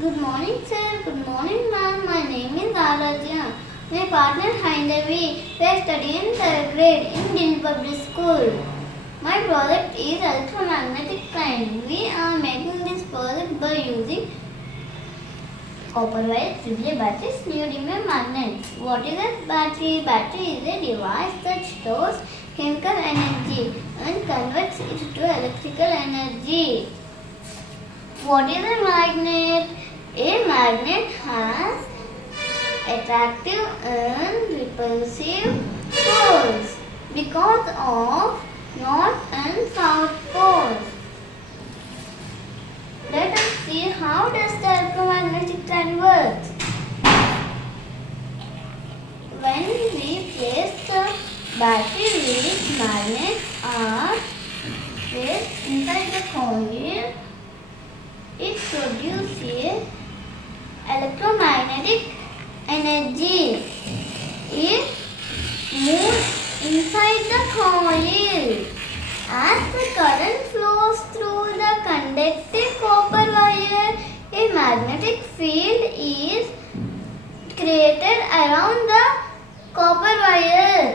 Good morning, sir. Good morning, ma'am. My name is Aradhya. My partner Hindavi. We are studying in third grade in Din Public School. My project is electromagnetic train. We are making this project by using copper wires, AAA batteries, neodymium magnets. What is a battery? Battery is a device that stores chemical energy and converts it to electrical energy. What is a magnet? A magnet has attractive and repulsive poles because of north and south poles. Let us see how does the electromagnetic trend works. When we place the battery which magnets are placed inside the coil, it produces electromagnetic energy. It moves inside the coil. As the current flows through the conductive copper wire, a magnetic field is created around the copper wire.